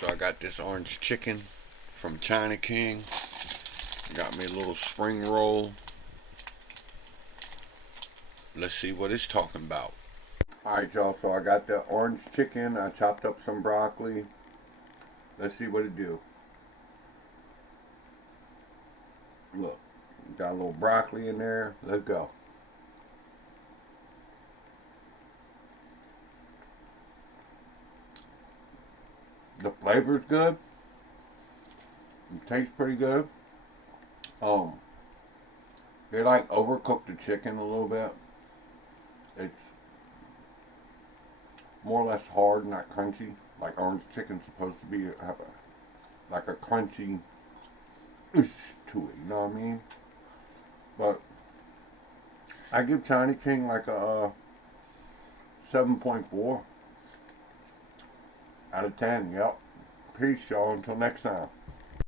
So I got this orange chicken from China King. Got me a little spring roll. Let's see what it's talking about. Alright, y'all, so I got the orange chicken. I chopped up some broccoli. Let's see what it do. Look, got a little broccoli in there. Let's go. The flavor's good. It tastes pretty good. Um, they like overcooked the chicken a little bit. It's more or less hard, not crunchy. Like orange chicken's supposed to be have like a crunchy oosh to it. You know what I mean? But I give China King like a 7.4 out of 10. Yep. Peace, y'all. Until next time.